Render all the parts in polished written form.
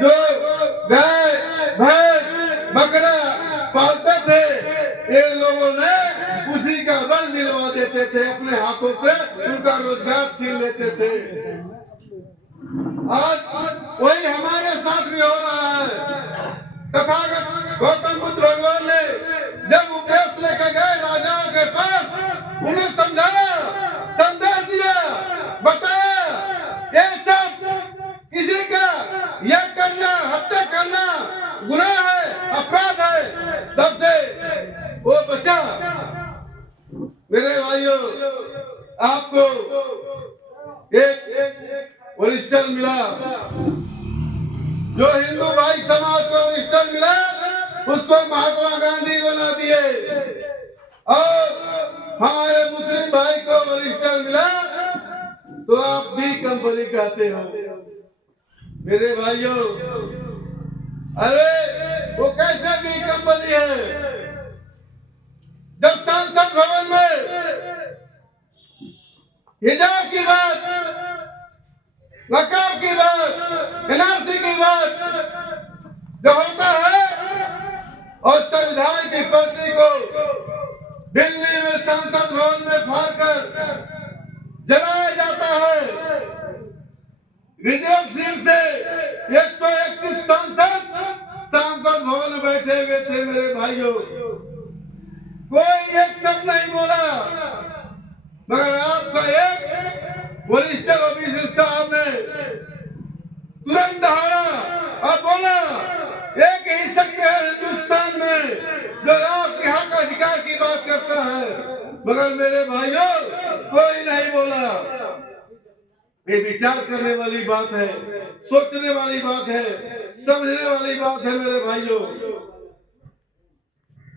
जो गाय भैंस बकरा पालते थे, ये लोगों ने उसी का बल दिलवा देते थे, अपने हाथों से उनका रोजगार छीन लेते थे। आज वही हमारे साथ भी हो रहा है। तथागत गौतम बुद्ध भगवान ने जब उपदेश लेकर गए राजाओं के पास, उन्हें समझाया, संदेश दिया, बताया ये सब किसी का यह करना, हत्या करना गुनाह है, अपराध है। तब से वो बचा। मेरे भाइयों, आपको एक वरिष्ठ मिला, जो हिंदू भाई समाज को वरिष्ठ मिला, उसको महात्मा गांधी बना दिए, और हमारे मुस्लिम भाई को वरिष्ठ मिला तो आप बी कंपनी कहते हो। मेरे भाइयों, अरे वो कैसे बी कंपनी है? जब संसद भवन में हिजाब की बात, नकाब की बात, एनआरसी की बात जो होता है, और संविधान की प्रति को दिल्ली में संसद भवन में फाड़कर जलाया जाता है, रिजर्व सीट से 131 सांसद भवन में बैठे हुए थे। मेरे भाइयों, कोई एक शब्द नहीं बोला, मगर आपका एक वरिष्ठ ऑफिसर साहब ने तुरंत दहाड़ा और बोला, एक ही शक्ति है हिंदुस्तान में जो आपके हक अधिकार की बात करता है। मगर मेरे भाइयों, कोई नहीं बोला। ये विचार करने वाली बात है, सोचने वाली बात है, समझने वाली बात है। मेरे भाइयों,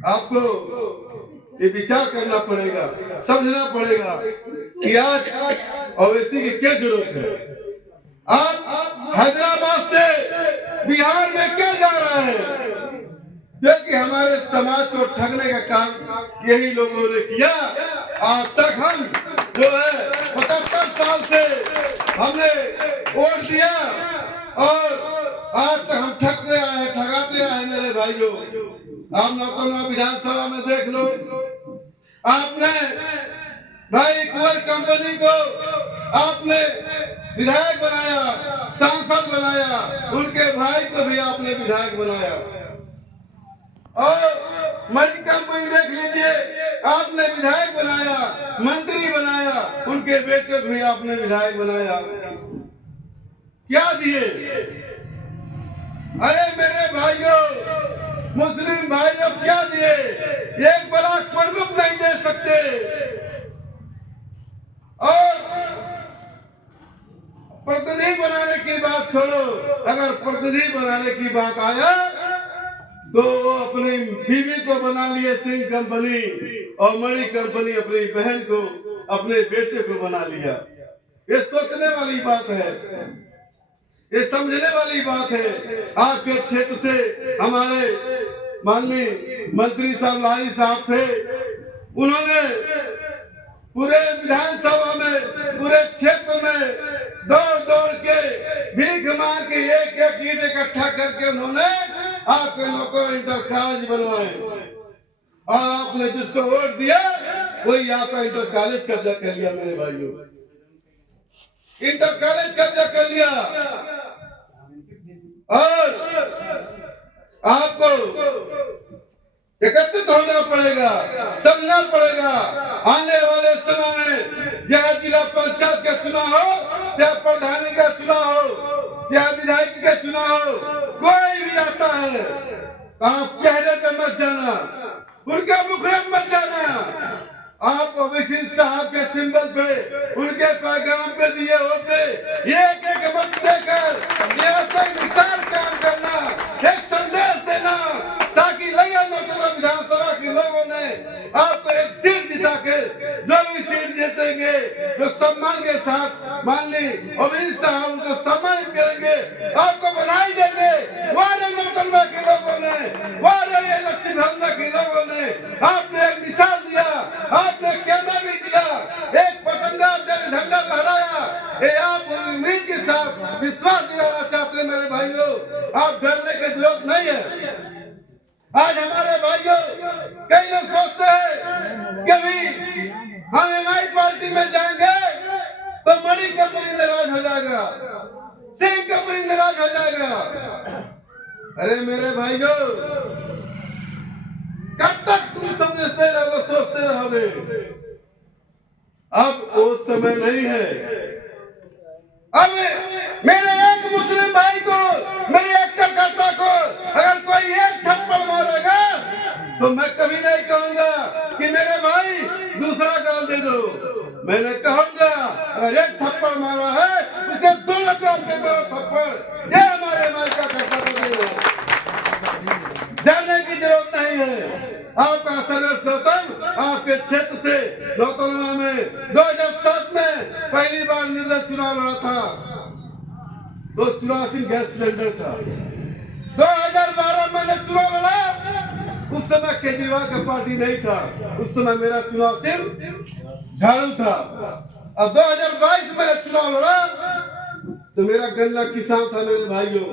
आपको ये विचार करना पड़ेगा, समझना पड़ेगा कि आज ओवैसी की क्या जरूरत है। आप हैदराबाद से बिहार में क्यों जा रहे हैं? क्योंकि हमारे समाज को ठगने का काम यही लोगों ने किया। आज तक हम जो है 75 साल से हमने वोट दिया, और आज तक हम ठगते आए, ठगाते आए। मेरे भाइयों, आप नौतनवा विधानसभा में देख लो, आपने भाई कुंवर कंपनी को आपने विधायक बनाया, सांसद बनाया, उनके भाई को भी आपने विधायक बनाया। और मणि कंपनी देख लीजिए, आपने विधायक बनाया, मंत्री बनाया, उनके बेटे को भी आपने विधायक बनाया। क्या दिए? अरे मेरे भाइयों, मुस्लिम भाइयों, क्या दिए? एक ब्लॉक प्रमुख नहीं दे सकते। और प्रतिनिधि बनाने की बात छोड़ो, अगर प्रतिनिधि बनाने की बात आया तो अपनी बीवी को बना लिए सिंह कंपनी, और मणि कंपनी अपनी बहन को, अपने बेटे को बना लिया। ये सोचने वाली बात है, ये समझने वाली बात है। आपके क्षेत्र से हमारे माननीय मंत्री साहब लारी साहब थे, उन्होंने पूरे विधानसभा में, पूरे क्षेत्र में दौड़ दौड़ के भीख मांग के एक एक ईंट इकट्ठा करके उन्होंने आपके लोगों को इंटर कॉलेज बनवाए, और आपने जिसको वोट दिया वही आपका इंटर कॉलेज कब्जा कर लिया। मेरे भाइयों, इंटर कॉलेज कब्जा कर लिया। और आपको एकत्रित होना पड़ेगा, समझना पड़ेगा। आने वाले समय में चाहे जिला पंचायत का चुनाव हो, चाहे प्रधानी का चुनाव हो, चाहे विधायक का चुनाव हो, कोई भी आता है, आप चेहरे पे मत जाना, उनके मुखड़े पे मत जाना। आप ओवैसी साहब के सिंबल पे, उनके पैगाम पे दिए होते एक एक मत देकर ऐसे मिसाल काम करना, एक संदेश देना, ताकि लगे नौतनवा विधानसभा के लोगों ने आपको एक सीट जिता के, जो भी सीट जीतेंगे, जो सम्मान के साथ माननीय ओवैसी साहब उनको सम्मानित करेंगे, आपको बधाई देंगे। वारे नौतनवा के लोगों ने, वारे लक्ष्मी भंडा के लोगों ने आपने एक मिसाल दिया, आपने कहना भी दिया, एक पतंगा झंडा लहराया। ये आप उम्मीद के साथ विश्वास दिलाना चाहते हैं। मेरे भाइयों, आप डरने की जरूरत नहीं है। आज हमारे भाइयों कई लोग सोचते हैं कि भी हम एमआई पार्टी में जाएंगे तो मणि कंपनी नाराज हो जाएगा, सिंह कंपनी नाराज हो जाएगा। अरे मेरे भाइयों, कब तक तुम समझते रहोगे, सोचते रहोगे? अब वो समय नहीं है। अब मेरे एक मुस्लिम भाई को, मेरे एक कार्यकर्ता को अगर कोई एक थप्पड़ मारेगा तो मैं कभी नहीं कहूंगा कि मेरे भाई दूसरा गाल दे दो। मैंने कहूंगा अगर एक थप्पड़ मारा है उसे दोनों गाल पे दो थप्पड़। ये हमारे भाई का कर्तव्य है, डरने की जरूरत नहीं है। आपका सर्वेश गौतम आपके क्षेत्र से लौतलवा में 2007 में पहली बार निर्दलीय चुनाव लड़ा था। तो 84 गैस सिलेंडर था। 2012 में चुनाव लड़ा, उस समय केजरीवाल का पार्टी नहीं था, उस समय मेरा चुनाव चिन्ह झाड़ू था। अब 2022 में चुनाव लड़ा तो मेरा गन्ना किसान था। मेरे भाइयों,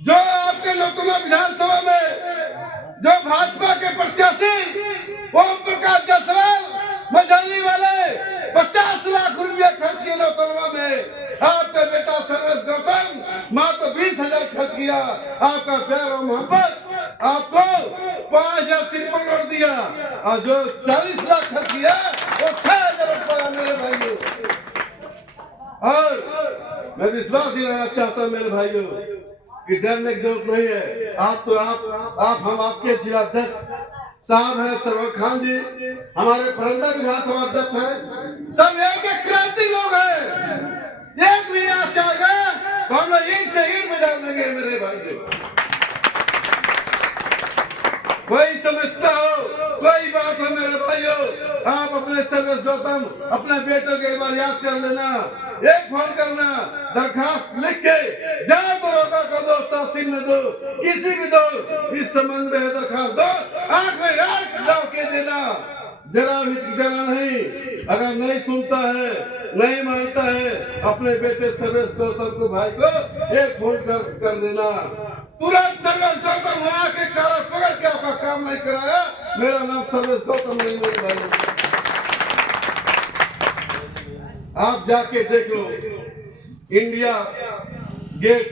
जो आपके लोकसभा विधानसभा में जो भाजपा के प्रत्याशी ओम प्रकाश जायसवाल मझौली वाले 50 लाख रुपया खर्च किए लोकसभा में, आपका बेटा सर्वेश गौतम मात्र 20,000 खर्च किया। आपका प्यार और मोहब्बत आपको 5,053 वोट दिया और जो 40 लाख खर्च किया वो 6,000 रुपया। मेरे भाइयों, और मैं विश्वास दिलाना चाहता हूँ मेरे भाइयों कि डरने की जरूरत नहीं है। आप हम आपके जिला अध्यक्ष साहब हैं सरवर खान जी, हमारे फरंदा विधानसभा अध्यक्ष हैं, सब एक क्रांति लोग हैं। एक भी आ जाएगा तो हम लोग ईंट से ईंट बजा देंगे। मेरे भाइयों, कोई समस्या हो, कोई बात हो मेरे भाइयों, आप अपने सर्वेश गौतम अपने बेटों के एक बार याद कर लेना, एक फोन करना, दरखास्त लिख के जाओ दरोगा को दो, तहसील में दो, किसी भी दो, इस संबंध में दरखास्त दो, आंख में आंख डाल के देना, जरा हिचकिचाना नहीं। अगर नहीं सुनता है, नहीं मानता है, अपने बेटे सर्वेश गौतम को भाई को एक फोन कर देना, तुरंत सर्वेश गौतम वहां के काला पकड़ के आपका काम नहीं कराया। मेरा नाम सर्वेश गौतम नहीं। मेरे भाई, आप जाके देख लो, इंडिया गेट,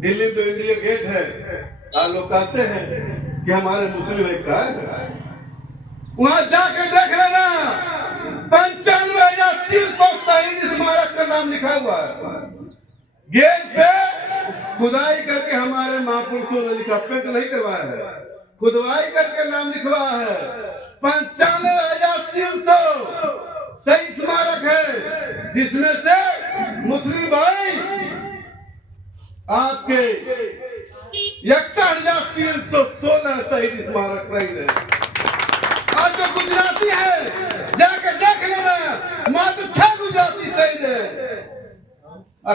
दिल्ली तो इंडिया गेट है, लोग कहते हैं कि हमारे मुस्लिम एक का है, वहां जाके देख लेना 95,300 शहीद स्मारक का नाम लिखा हुआ है। गेट पे खुदाई करके हमारे महापुरुषों ने लिखा, पेंट नहीं करवाया है, खुदाई करके नाम लिखवा है। 95,300 शहीद स्मारक है, जिसमें से मुस्लिम भाई आपके 61,316 शहीद स्मारक शहीद है। आज जो गुजराती है जाके देख लेना, मात्र 6 गुजराती शहीद है।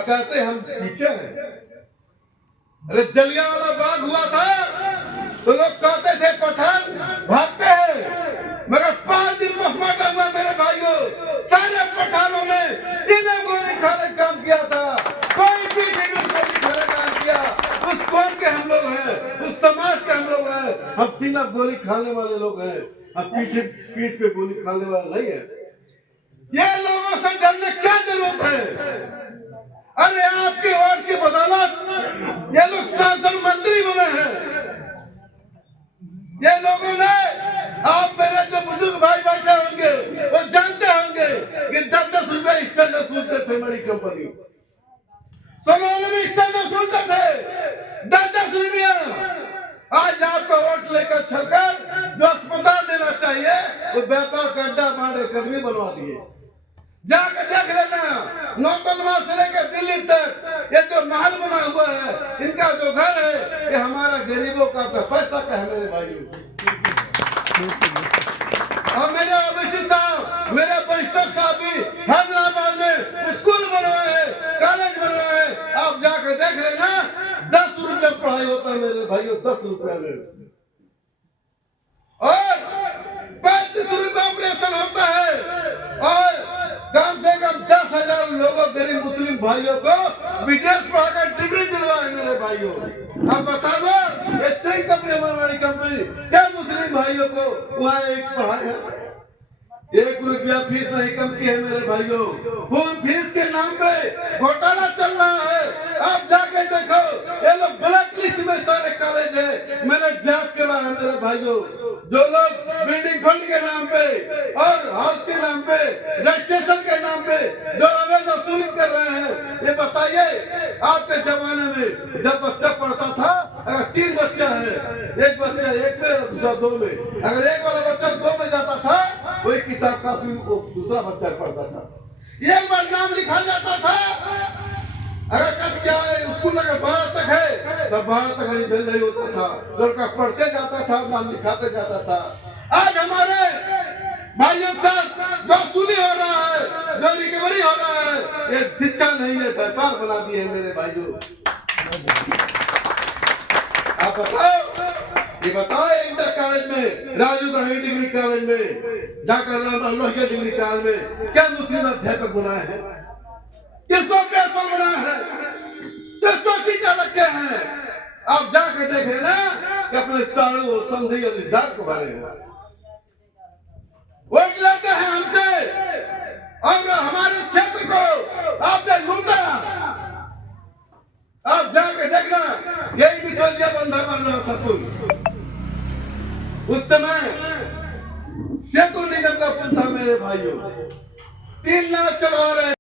कहते हम पीछे हैं। अरे जलियांवाला बाग हुआ था तो लोग कहते थे पठान भागते हैं, मगर 5 दिन पोस्टमार्टम हुआ मेरे भाइयों, सारे पठानों ने सीने गोली खाने काम किया था, कोई पीछे में गोली खाने काम किया। उस कौम के हम लोग हैं, उस समाज के हम लोग हैं, हम सीना गोली खाने वाले लोग हैं, हम पीठ पे गोली खाने वाले नहीं है। ये लोगों से डरने क्या जरूरत है? अरे आपके वोट की बदौलत ये लोग सांसद मंत्री बने हैं। ये लोगों ने, आप मेरे जो बुजुर्ग भाई बैठे होंगे वो जानते होंगे कि 10-10 रुपए स्टैंडर्ड सुनते थे बड़ी कंपनी, सोनोले में स्टैंडर्ड सुनते थे 10-10 रुपया। आज आपका वोट लेकर छलकर जो अस्पताल देना चाहिए वो व्यापार का अड्डा मारे कर्मी बनवा दिए। जाकर देख लेना, नौतनवा से लेकर दिल्ली तक ये जो महल बना हुआ है, इनका जो घर है, ये हमारा गरीबों का पैसा का है मेरे भाइयों। और मेरे ओबीसी साहब, मेरे वरिष्ठ साहब भी हैदराबाद में स्कूल बनवाए हैं, कॉलेज बनवाए हैं। आप जाकर देख लेना, 10 रुपये पढ़ाई होता है मेरे भाइयों, 10 रुपये में, और 35 रुपये ऑपरेशन होता है, और कम से कम 10,000 लोगों गरीब मुस्लिम भाइयों को विदेश पढ़ाकर डिग्री दिलवाए मेरे भाइयों। अब बता दो इससे ही कपड़े बनवाने कंपनी क्या मुस्लिम भाइयों को वहाँ एक पढ़ाई है, 1 रुपया फीस नहीं कम की है मेरे भाइयों। वो फीस के नाम पे घोटाला चल रहा है। आप जाके देखो ये लोग ब्लैक लिस्ट में सारे कॉलेज है। मैंने जांच के बाद मेरे भाइयों जो लोग बिल्डिंग फंड के नाम पे और हाउस के नाम पे रजिस्ट्रेशन के नाम पे जो अवैध वसूली कर रहे हैं, ये बताइए आपके जमाने में जब बच्चा पढ़ता था, अगर 3 बच्चा है, एक बच्चा 1 में दूसरा 2 में, अगर एक वाला बच्चा 2 में जाता था वही किताब का दूसरा बच्चा पढ़ता था, एक बार नाम लिखा जाता था। अगर कक्षा स्कूल अगर 12 तक है तब 12 तक एडमिशन नहीं होता था, लड़का पढ़ते जाता था नाम लिखाते जाता था। आज हमारे भाइयों के साथ जो वसूली हो रहा है, जो रिकवरी हो रहा है, ये शिक्षा नहीं है, व्यापार बना दिए है मेरे भाइयों। आप बताओ, ये बताओ इंटर कॉलेज में, राजीव गांधी डिग्री कॉलेज में, doctor Ram Lohia degree college में क्या मुस्लिम अध्यापक बनाए हैं? किसको प्रिंसिपल बनाया है? किसको टीचर रखे हैं? आप जाकर देखें ना कि अपने साड़ू समझी और निस्दार को बारे में वोट लेते हैं हमसे और हमारे क्षेत्र को आपने लूटा। आप जाके देखना यही बिचौलिया बंधा बन रहा था कोई उस समय सेतु निगम का पुल था मेरे भाइयों, 3 लाख चलवा रहे